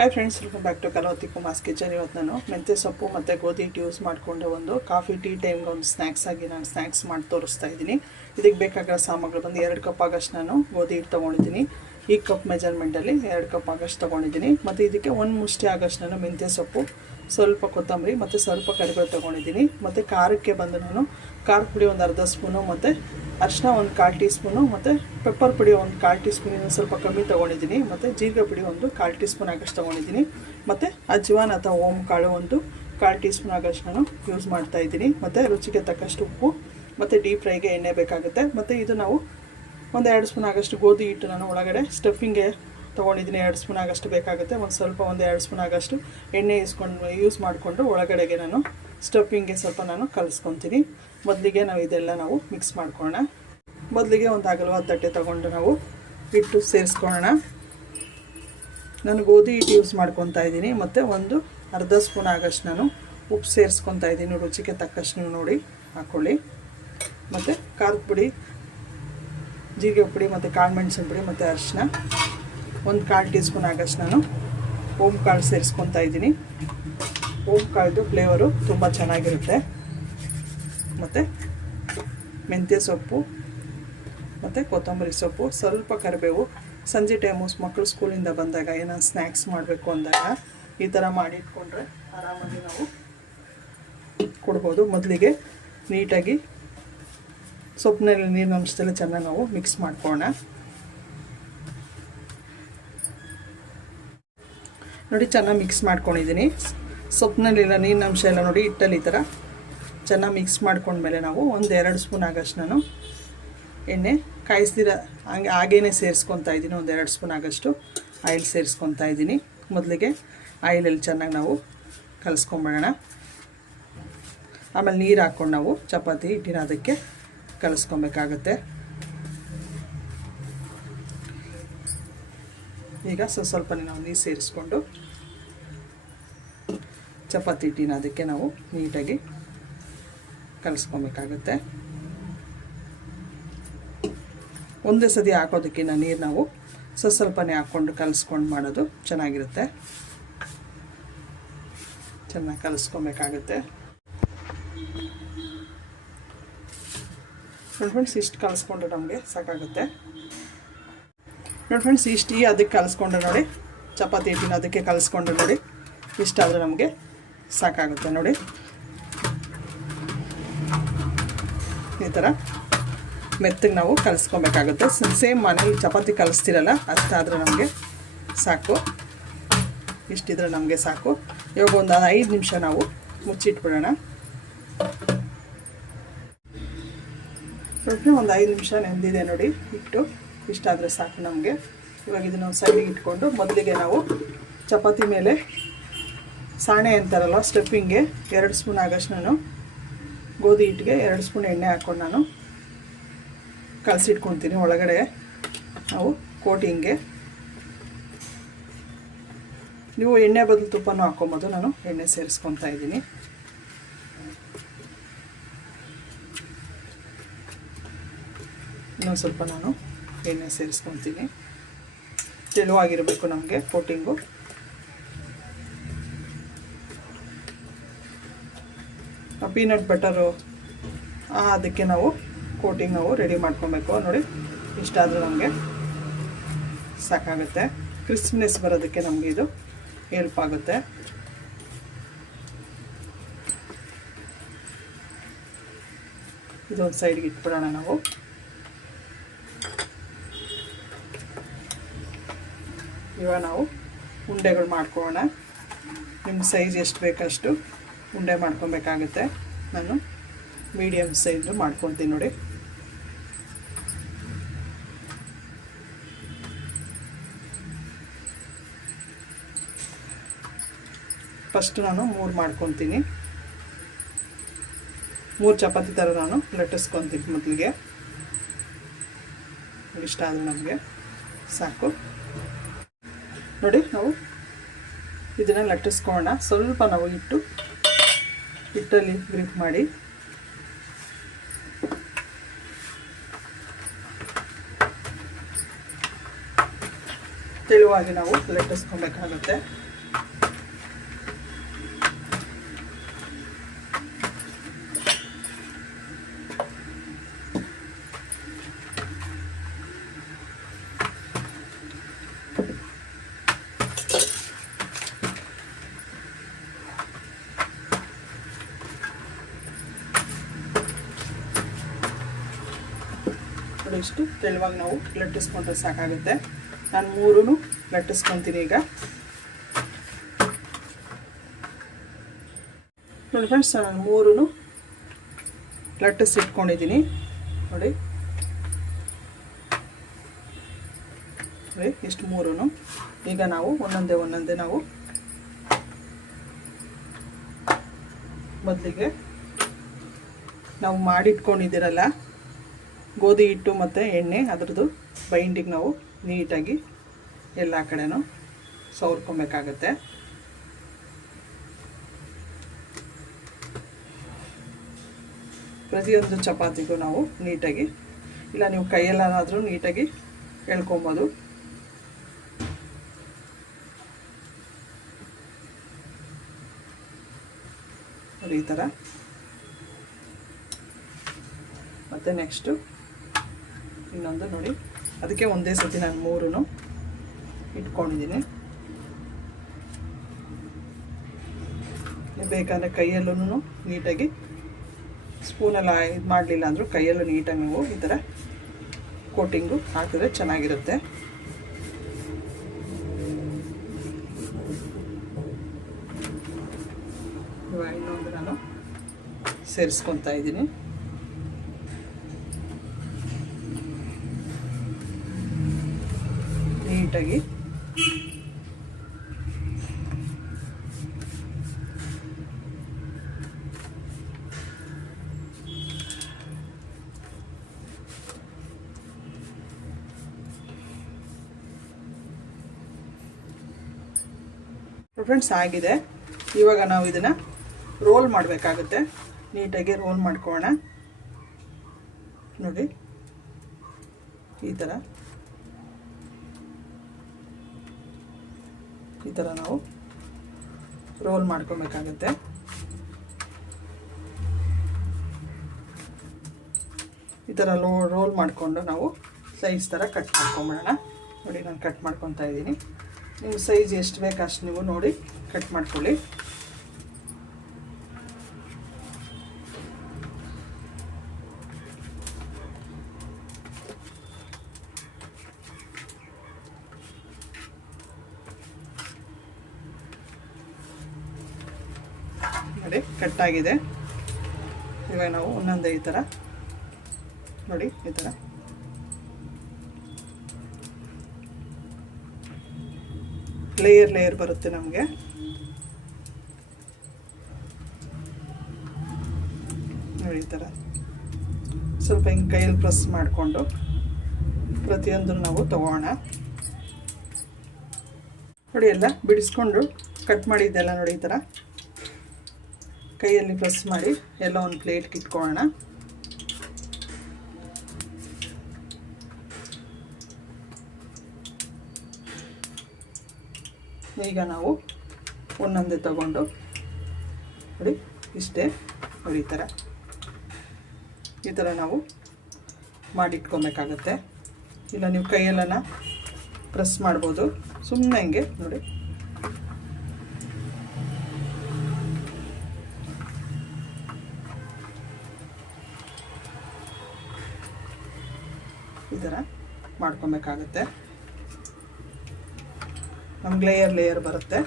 Hi friends, welcome back to Kalavathi Kumar's kitchen. ಇವತ್ತು ನಾನು ಮೆಂತ್ಯ ಸೊಪ್ಪು ಮತ್ತು ಗೋಧಿ ಹಿಟ್ಟು ಯೂಸ್ ಮಾಡಿಕೊಂಡು ಒಂದು ಕಾಫಿ ಟೀ ಟೈಮ್ಗೆ ಒಂದು ಸ್ನ್ಯಾಕ್ಸ್ ಆಗಿ ನಾನು ಸ್ನ್ಯಾಕ್ಸ್ ಮಾಡಿ ತೋರಿಸ್ತಾ ಇದ್ದೀನಿ. ಇದಕ್ಕೆ ಬೇಕಾಗಿರೋ ಸಾಮಗ್ರಿ ಬಂದು 2 ಕಪ್ ಆಗಷ್ಟು ನಾನು ಗೋಧಿ ಹಿಟ್ಟು ತೊಗೊಂಡಿದ್ದೀನಿ. ಈ ಕಪ್ ಮೆಜರ್ಮೆಂಟಲ್ಲಿ 2 ಕಪ್ ಆಗಷ್ಟು ತೊಗೊಂಡಿದ್ದೀನಿ. ಮತ್ತು ಇದಕ್ಕೆ 1 ಮುಷ್ಟಿ ಆಗಷ್ಟು ನಾನು ಮೆಂತ್ಯ ಸೊಪ್ಪು, ಸ್ವಲ್ಪ ಕೊತ್ತಂಬರಿ ಮತ್ತು ಸ್ವಲ್ಪ ಕರಿಬೇವು ತೊಗೊಂಡಿದ್ದೀನಿ. ಮತ್ತು ಖಾರಕ್ಕೆ ಬಂದು ನಾನು ಖಾರದ ಪುಡಿ ಒಂದು ಅರ್ಧ ಸ್ಪೂನು, ಮತ್ತು ಅರಿಶಿನ ಒಂದು 1/4 ಟೀ ಸ್ಪೂನು, ಮತ್ತು ಪೆಪ್ಪರ್ ಪುಡಿ ಒಂದು 1/4 ಟೀ ಸ್ಪೂನಿನ ಸ್ವಲ್ಪ ಕಮ್ಮಿ ತೊಗೊಂಡಿದ್ದೀನಿ. ಮತ್ತು ಜೀರಿಗೆ ಪುಡಿ ಒಂದು 1/4 ಟೀ ಸ್ಪೂನ್ ಆಗಷ್ಟು ತೊಗೊಂಡಿದ್ದೀನಿ. ಮತ್ತು ಅಜ್ವಾನ್ ಅಥವಾ ಓಮ್ ಕಾಳು ಒಂದು 1/4 ಟೀ ಸ್ಪೂನ್ ಆಗಷ್ಟು ನಾನು ಯೂಸ್ ಮಾಡ್ತಾಯಿದ್ದೀನಿ. ಮತ್ತು ರುಚಿಗೆ ತಕ್ಕಷ್ಟು ಉಪ್ಪು, ಮತ್ತು ಡೀಪ್ ಫ್ರೈಗೆ ಎಣ್ಣೆ ಬೇಕಾಗುತ್ತೆ. ಮತ್ತು ಇದು ನಾವು ಒಂದು 2 ಸ್ಪೂನ್ ಆಗಷ್ಟು ಗೋಧಿ ಹಿಟ್ಟು ನಾನು ಒಳಗಡೆ ಸ್ಟಫಿಂಗ್ಗೆ ತೊಗೊಂಡಿದ್ದೀನಿ. 2 ಸ್ಪೂನ್ ಆಗಷ್ಟು ಬೇಕಾಗುತ್ತೆ. ಒಂದು 2 ಸ್ಪೂನ್ ಆಗಷ್ಟು ಎಣ್ಣೆ ಯೂಸ್ ಮಾಡಿಕೊಂಡು ಒಳಗಡೆಗೆ ನಾನು ಸ್ಟಫಿಂಗ್ಗೆ ಸ್ವಲ್ಪ ನಾನು ಕಲಿಸ್ಕೊತೀನಿ. ಮೊದಲಿಗೆ ಇದೆಲ್ಲ ನಾವು ಮಿಕ್ಸ್ ಮಾಡ್ಕೊಳ್ಳೋಣ. ಮೊದಲಿಗೆ ಒಂದು ಅಗಲವಾದ ತಟ್ಟೆ ತೊಗೊಂಡು ನಾವು ಹಿಟ್ಟು ಸೇರಿಸ್ಕೊಳ್ಳೋಣ. ನಾನು ಗೋಧಿ ಹಿಟ್ಟು ಯೂಸ್ ಮಾಡ್ಕೊತಾ ಇದ್ದೀನಿ. ಮತ್ತು ಒಂದು ಅರ್ಧ ಸ್ಪೂನ್ ಆಗಷ್ಟು ನಾನು ಉಪ್ಪು ಸೇರಿಸ್ಕೊತಾ ಇದ್ದೀನಿ. ರುಚಿಗೆ ತಕ್ಕಷ್ಟು ನೀವು ನೋಡಿ ಹಾಕ್ಕೊಳ್ಳಿ. ಮತ್ತು ಖಾರದ ಪುಡಿ, ಜೀರಿಗೆ ಪುಡಿ, ಮತ್ತು ಕಾಳು ಮೆಣಸಿನ ಪುಡಿ, ಮತ್ತು ಅರಿಶಿನ ಒಂದು 1/4 ಟೀ ಸ್ಪೂನ್ ಆಗಷ್ಟು ನಾನು ಓಮ್ ಕಾಳು ಸೇರಿಸ್ಕೊತಾ ಇದ್ದೀನಿ. ಓಮ್ ಕಾಳ್ದು ಫ್ಲೇವರು ತುಂಬ ಚೆನ್ನಾಗಿರುತ್ತೆ. ಮತ್ತು ಮೆಂತ್ಯ ಸೊಪ್ಪು, ಮತ್ತು ಕೊತ್ತಂಬರಿ ಸೊಪ್ಪು, ಸ್ವಲ್ಪ ಕರಿಬೇವು. ಸಂಜೆ ಟೈಮು ಮಕ್ಕಳು ಸ್ಕೂಲಿಂದ ಬಂದಾಗ ಏನಾದ್ರು ಸ್ನ್ಯಾಕ್ಸ್ ಮಾಡಬೇಕು ಅಂದಾಗ ಈ ಥರ ಮಾಡಿಟ್ಕೊಂಡ್ರೆ ಆರಾಮಾಗಿ ನಾವು ಕೊಡ್ಬೋದು. ಮೊದಲಿಗೆ ನೀಟಾಗಿ ಸೊಪ್ಪಿನಲ್ಲಿ ನೀರಿನ ಅಂಶದಲ್ಲಿ ಚೆನ್ನಾಗಿ ನಾವು ಮಿಕ್ಸ್ ಮಾಡ್ಕೊಳ್ಳೋಣ. ನೋಡಿ, ಚೆನ್ನಾಗಿ ಮಿಕ್ಸ್ ಮಾಡ್ಕೊಂಡಿದ್ದೀನಿ. ಸೊಪ್ಪಿನಲ್ಲಿಲ್ಲ ನೀರಿನ ಅಂಶ ಎಲ್ಲ ನೋಡಿ ಹಿಟ್ಟಲ್ಲಿ ಈ ಥರ ಚೆನ್ನಾಗಿ ಮಿಕ್ಸ್ ಮಾಡ್ಕೊಂಡ್ಮೇಲೆ ನಾವು ಒಂದು 2 ಸ್ಪೂನ್ ಆಗಷ್ಟು ನಾನು ಎಣ್ಣೆ ಕಾಯಿಸ್ದಿರ ಹಾಗೇ ಸೇರಿಸ್ಕೊತಾ ಇದ್ದೀನಿ. ಒಂದು 2 ಸ್ಪೂನ್ ಆಗಷ್ಟು ಆಯಿಲ್ ಸೇರಿಸ್ಕೊತಾ ಇದ್ದೀನಿ. ಮೊದಲಿಗೆ ಆಯಿಲಲ್ಲಿ ಚೆನ್ನಾಗಿ ನಾವು ಕಲಿಸ್ಕೊಂಬಿಡೋಣ. ಆಮೇಲೆ ನೀರು ಹಾಕ್ಕೊಂಡು ನಾವು ಚಪಾತಿ ಹಿಟ್ಟಿನ ಅದಕ್ಕೆ ಕಲಿಸ್ಕೊಬೇಕಾಗತ್ತೆ. ಈಗ ಸ್ವಲ್ಪ ನಾವು ನೀರು ಸೇರಿಸ್ಕೊಂಡು ಚಪಾತಿ ಹಿಟ್ಟಿನ ಅದಕ್ಕೆ ನಾವು ನೀಟಾಗಿ ಕಲಿಸ್ಕೊಬೇಕಾಗತ್ತೆ. ಒಂದೇ ಸತಿ ಹಾಕೋದಕ್ಕಿಂತ ನೀರು ನಾವು ಸ್ವಲ್ಪನೇ ಹಾಕ್ಕೊಂಡು ಕಲಿಸ್ಕೊಂಡು ಮಾಡೋದು ಚೆನ್ನಾಗಿರುತ್ತೆ. ಚೆನ್ನಾಗಿ ಕಲಿಸ್ಕೊಬೇಕಾಗತ್ತೆ. ನೋಡಿ ಫ್ರೆಂಡ್ಸ್, ಇಷ್ಟು ಕಲಿಸ್ಕೊಂಡ್ರೆ ನಮಗೆ ಸಾಕಾಗುತ್ತೆ. ನೋಡಿ ಫ್ರೆಂಡ್ಸ್, ಇಷ್ಟು ಅದಕ್ಕೆ ಕಲಿಸ್ಕೊಂಡ್ರೆ ನೋಡಿ, ಚಪಾತಿ ಹಿಟ್ಟಿನ ಅದಕ್ಕೆ ಕಲಿಸ್ಕೊಂಡ್ರೆ ನೋಡಿ ಇಷ್ಟಾದರೆ ನಮಗೆ ಸಾಕಾಗುತ್ತೆ. ನೋಡಿ ಈ ಥರ ಮೆತ್ತಗೆ ನಾವು ಕಲಿಸ್ಕೊಬೇಕಾಗುತ್ತೆ. ಸೇಮ್ ಮನೇಲಿ ಚಪಾತಿ ಕಲಿಸ್ತಿರಲ್ಲ ಅಷ್ಟಾದರೆ ನಮಗೆ ಸಾಕು. ಇಷ್ಟಿದ್ರೆ ನಮಗೆ ಸಾಕು. ಇವಾಗ ಒಂದು 5 ನಿಮಿಷ ನಾವು ಮುಚ್ಚಿಟ್ಬಿಡೋಣ. ಒಂದು 5 ನಿಮಿಷ ನೆಂದಿದೆ ನೋಡಿ ಹಿಟ್ಟು. ಇಷ್ಟಾದರೆ ಸಾಕು ನಮಗೆ. ಇವಾಗ ಇದನ್ನು ಸೈಡಿಗೆ ಇಟ್ಕೊಂಡು ಮೊದಲಿಗೆ ನಾವು ಚಪಾತಿ ಮೇಲೆ ಸಾಣೆ ಅಂತಾರಲ್ಲ ಸ್ಟಫಿಂಗ್ಗೆ 2 ಸ್ಪೂನ್ ಆಗಷ್ಟು ನಾನು ಗೋಧಿ ಹಿಟ್ಟಿಗೆ 2 ಸ್ಪೂನ್ ಎಣ್ಣೆ ಹಾಕ್ಕೊಂಡು ನಾನು ಕಲಸಿಟ್ಕೊತೀನಿ. ಒಳಗಡೆ ನಾವು ಕೋಟಿಂಗ್ಗೆ ನೀವು ಎಣ್ಣೆ ಬದಲು ತುಪ್ಪನೂ ಹಾಕ್ಕೊಬೋದು. ನಾನು ಎಣ್ಣೆ ಸೇರಿಸ್ಕೊತಾ ಇದ್ದೀನಿ. ಇನ್ನೊಂದು ಸ್ವಲ್ಪ ನಾನು ಎಣ್ಣೆ ಸೇರಿಸ್ಕೊತೀನಿ. ತೆಳುವಾಗಿರಬೇಕು ನಮಗೆ ಕೋಟಿಂಗು. ಪೀನಟ್ ಬಟರು ಅದಕ್ಕೆ ನಾವು ಕೋಟಿಂಗ್ ನಾವು ರೆಡಿ ಮಾಡ್ಕೊಬೇಕು. ನೋಡಿ ಇಷ್ಟಾದರೂ ನಮಗೆ ಸಾಕಾಗುತ್ತೆ. ಕ್ರಿಸ್ಪಿನೆಸ್ ಬರೋದಕ್ಕೆ ನಮಗೆ ಇದು ಹೆಲ್ಪ್ ಆಗುತ್ತೆ. ಇದೊಂದು ಸೈಡ್ಗೆ ಇಟ್ಬಿಡೋಣ ನಾವು. ಇವಾಗ ನಾವು ಉಂಡೆಗಳು ಮಾಡ್ಕೊಳ್ಳೋಣ. ನಿಮ್ಮ ಸೈಜ್ ಎಷ್ಟು ಬೇಕಷ್ಟು ಉಂಡೆ ಮಾಡ್ಕೊಬೇಕಾಗುತ್ತೆ. ನಾನು ಮೀಡಿಯಮ್ ಸೈಜು ಮಾಡ್ಕೊತೀನಿ ನೋಡಿ. ಫಸ್ಟ್ ನಾನು 3 ಮಾಡ್ಕೊತೀನಿ. 3 ಚಪಾತಿ ಥರ ನಾನು ಲಟ್ಟಿಸ್ಕೊತೀನಿ ಮೊದಲಿಗೆ. ಇಷ್ಟ ಆದರೆ ನಮಗೆ ಸಾಕು. ನೋಡಿ, ನಾವು ಇದನ್ನು ಲಟ್ಟಿಸ್ಕೊಳ್ಳೋಣ. ಸ್ವಲ್ಪ ನಾವು ಹಿಟ್ಟಲ್ಲಿ ಗ್ರಿಪ್ ಮಾಡಿ ತೆಳುವಾಗಿ ನಾವು ಲಟ್ಟಿಸ್ಕೊಬೇಕಾಗುತ್ತೆ. ಇಷ್ಟು ತೆಳುವಾಗಿ ನಾವು ಲಟ್ಟಿಸ್ಕೊಂಡ್ರೆ ಸಾಕಾಗುತ್ತೆ. ನಾನು 3 ಲಟ್ಟಿಸ್ಕೊತೀನಿ ಈಗ. ನೋಡಿ ಫ್ರೆಂಡ್ಸ್, ನಾನು 3 ಲಟ್ಟಿಸಿಟ್ಕೊಂಡಿದ್ದೀನಿ ನೋಡಿ. ಇಷ್ಟು 3 ಈಗ ನಾವು ಒಂದೊಂದೇ ನಾವು ಮೊದಲಿಗೆ ನಾವು ಮಾಡಿಟ್ಕೊಂಡಿದ್ದೀರಲ್ಲ ಗೋಧಿ ಹಿಟ್ಟು ಮತ್ತು ಎಣ್ಣೆ, ಅದರದ್ದು ಬೈಂಡಿಗೆ ನಾವು ನೀಟಾಗಿ ಎಲ್ಲ ಕಡೆನೂ ಸವರ್ಕೊಬೇಕಾಗತ್ತೆ. ಪ್ರತಿಯೊಂದು ಚಪಾತಿಗೂ ನಾವು ನೀಟಾಗಿ, ಇಲ್ಲ ನೀವು ಕೈಯಲ್ಲಾದರೂ ನೀಟಾಗಿ ಎಳ್ಕೊಬೋದು. ಈ ಥರ. ಮತ್ತು ನೆಕ್ಸ್ಟು ಇನ್ನೊಂದು ನೋಡಿ, ಅದಕ್ಕೆ ಒಂದೇ ಸತಿ ನಾನು 3 ಇಟ್ಕೊಂಡಿದ್ದೀನಿ. ಬೇಕಾದರೆ ಕೈಯಲ್ಲೂ ನೀಟಾಗಿ, ಸ್ಪೂನೆಲ್ಲ ಇದು ಮಾಡಲಿಲ್ಲ ಅಂದರೂ ಕೈಯಲ್ಲೂ ನೀಟಾಗಿ ನೀವು ಈ ಥರ ಕೋಟಿಂಗು ಹಾಕಿದ್ರೆ ಚೆನ್ನಾಗಿರುತ್ತೆ. ಇವಾಗ ಇನ್ನೊಂದು ನಾನು ಸೇರಿಸ್ಕೊತಾ ಇದ್ದೀನಿ. ನೀಟಾಗಿ ಫ್ರೆಂಡ್ಸ್ ಆಗಿದೆ. ಇವಾಗ ನಾವು ಇದನ್ನು ರೋಲ್ ಮಾಡಬೇಕಾಗುತ್ತೆ. ನೀಟಾಗಿ ರೋಲ್ ಮಾಡ್ಕೊಳ್ಳೋಣ ನೋಡಿ. ಈ ಥರ ನಾವು ರೋಲ್ ಮಾಡ್ಕೊಬೇಕಾಗುತ್ತೆ. ಈ ಥರ ರೋಲ್ ಮಾಡಿಕೊಂಡು ನಾವು ಸೈಜ್ ಥರ ಕಟ್ ಮಾಡ್ಕೊಂಬಿಡೋಣ ನೋಡಿ. ನಾನು ಕಟ್ ಮಾಡ್ಕೊತಾ ಇದ್ದೀನಿ. ನೀವು ಸೈಜ್ ಎಷ್ಟು ಬೇಕು ಅಷ್ಟು ನೀವು ನೋಡಿ ಕಟ್ ಮಾಡ್ಕೊಳ್ಳಿ. ನೋಡಿ ಕಟ್ಟಾಗಿದೆ. ಇವಾಗ ನಾವು ಒಂದೊಂದೇ ಈ ಥರ ನೋಡಿ, ಈ ಥರ ಲೇಯರ್ ಬರುತ್ತೆ ನಮಗೆ. ನೋಡಿ ಈ ಥರ ಸ್ವಲ್ಪ ಹಿಂಗೆ ಕೈಯಲ್ಲಿ ಪ್ರೆಸ್ ಮಾಡಿಕೊಂಡು ಪ್ರತಿಯೊಂದನ್ನು ನಾವು ತಗೋಣ ನೋಡಿ. ಎಲ್ಲ ಬಿಡಿಸ್ಕೊಂಡು ಕಟ್ ಮಾಡಿದ್ದೆಲ್ಲ ನೋಡಿ ಈ ಥರ ಕೈಯಲ್ಲಿ ಪ್ರೆಸ್ ಮಾಡಿ ಎಲ್ಲ ಒಂದು ಪ್ಲೇಟ್ಗೆ ಇಟ್ಕೊಳ್ಳೋಣ. ಈಗ ನಾವು ಒಂದೊಂದೇ ತಗೊಂಡು ನೋಡಿ ಇಷ್ಟೇ ನೋಡಿ ಈ ಥರ ನಾವು ಮಾಡಿಟ್ಕೊಬೇಕಾಗತ್ತೆ. ಇಲ್ಲ ನೀವು ಕೈಯೆಲ್ಲ ಪ್ರೆಸ್ ಮಾಡ್ಬೋದು, ಸುಮ್ಮನೆ ಹಿಂಗೆ ನೋಡಿ. ಈ ಥರ ಮಾಡ್ಕೊಬೇಕಾಗತ್ತೆ. ನಮ್ಗೆ ಲೇಯರ್ ಬರುತ್ತೆ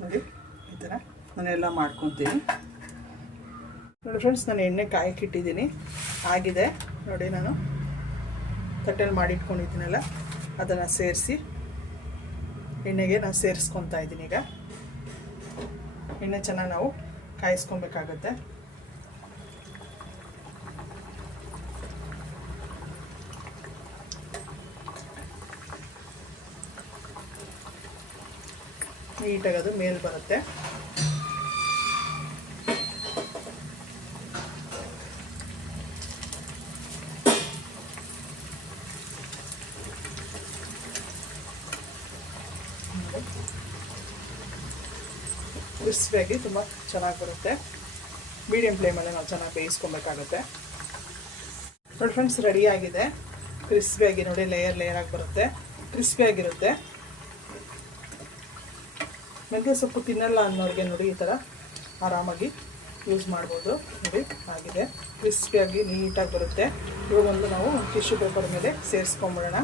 ನೋಡಿ. ಈ ಥರ ನಾನೆಲ್ಲ ಮಾಡ್ಕೊತೀನಿ ನೋಡಿ. ಫ್ರೆಂಡ್ಸ್, ನಾನು ಎಣ್ಣೆ ಕಾಯಕ್ಕೆ ಇಟ್ಟಿದ್ದೀನಿ, ಆಗಿದೆ ನೋಡಿ. ನಾನು ತಟ್ಟೆಯಲ್ಲಿ ಮಾಡಿಟ್ಕೊಂಡಿದ್ದೀನಲ್ಲ ಅದನ್ನು ಸೇರಿಸಿ ಎಣ್ಣೆಗೆ ನಾನು ಸೇರಿಸ್ಕೊತಾ ಇದ್ದೀನಿ. ಈಗ ಎಣ್ಣೆ ಚೆನ್ನಾಗಿ ನಾವು ಕಾಯಿಸ್ಕೊಬೇಕಾಗತ್ತೆ. ನೀಟಾಗಿ ಅದು ಮೇಲೆ ಬರುತ್ತೆ. ಕ್ರಿಸ್ಪಿಯಾಗಿ ತುಂಬ ಚೆನ್ನಾಗಿ ಬರುತ್ತೆ. ಮೀಡಿಯಮ್ ಫ್ಲೇಮಲ್ಲಿ ನಾವು ಚೆನ್ನಾಗಿ ಬೇಯಿಸ್ಕೊಬೇಕಾಗುತ್ತೆ ನೋಡಿ. ಫ್ರೆಂಡ್ಸ್, ರೆಡಿಯಾಗಿದೆ. ಕ್ರಿಸ್ಪಿಯಾಗಿ ನೋಡಿ, ಲೇಯರ್ ಆಗಿ ಬರುತ್ತೆ, ಕ್ರಿಸ್ಪಿಯಾಗಿರುತ್ತೆ. ಮೆಂತ್ಯ ಸೊಪ್ಪು ತಿನ್ನಲ್ಲ ಅನ್ನೋರಿಗೆ ನೋಡಿ ಈ ಥರ ಆರಾಮಾಗಿ ಯೂಸ್ ಮಾಡ್ಬೋದು ನೋಡಿ. ಆಗಿದೆ, ಕ್ರಿಸ್ಪಿಯಾಗಿ ನೀಟಾಗಿ ಬರುತ್ತೆ. ಇವಾಗೊಂದು ನಾವು ಟಿಶ್ಯೂ ಪೇಪರ್ ಮೇಲೆ ಸೇರಿಸ್ಕೊಂಬಿಡೋಣ.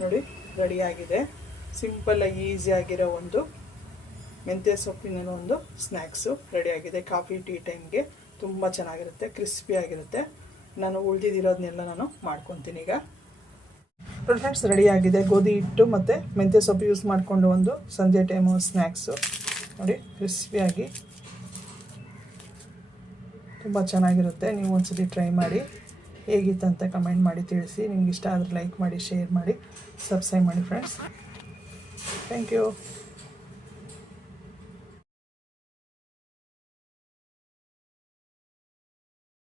ನೋಡಿ ರೆಡಿಯಾಗಿದೆ. ಸಿಂಪಲ್ಲಾಗಿ ಈಸಿಯಾಗಿರೋ ಒಂದು ಮೆಂತ್ಯ ಸೊಪ್ಪಿನ ಒಂದು ಸ್ನ್ಯಾಕ್ಸು ರೆಡಿಯಾಗಿದೆ. ಕಾಫಿ ಟೀ ಟೈಮ್ಗೆ ತುಂಬ ಚೆನ್ನಾಗಿರುತ್ತೆ, ಕ್ರಿಸ್ಪಿಯಾಗಿರುತ್ತೆ. ನಾನು ಉಳಿದಿರೋದನ್ನೆಲ್ಲ ನಾನು ಮಾಡ್ಕೊತೀನಿ ಈಗ. ಫ್ರೆಂಡ್ಸ್ ರೆಡಿಯಾಗಿದೆ. ಗೋಧಿ ಹಿಟ್ಟು ಮತ್ತು ಮೆಂತ್ಯ ಸೊಪ್ಪು ಯೂಸ್ ಮಾಡಿಕೊಂಡು ಒಂದು ಸಂಜೆ ಟೈಮು ಸ್ನ್ಯಾಕ್ಸು ನೋಡಿ ಕ್ರಿಸ್ಪಿಯಾಗಿ ತುಂಬ ಚೆನ್ನಾಗಿರುತ್ತೆ. ನೀವು ಒಂದ್ಸತಿ ಟ್ರೈ ಮಾಡಿ, ಹೇಗಿತ್ತಂತ ಕಮೆಂಟ್ ಮಾಡಿ ತಿಳಿಸಿ. ನಿಮ್ಗೆ ಇಷ್ಟ ಆದರೆ ಲೈಕ್ ಮಾಡಿ, ಶೇರ್ ಮಾಡಿ, ಸಬ್ಸ್ಕ್ರೈಬ್ ಮಾಡಿ ಫ್ರೆಂಡ್ಸ್. Thank you.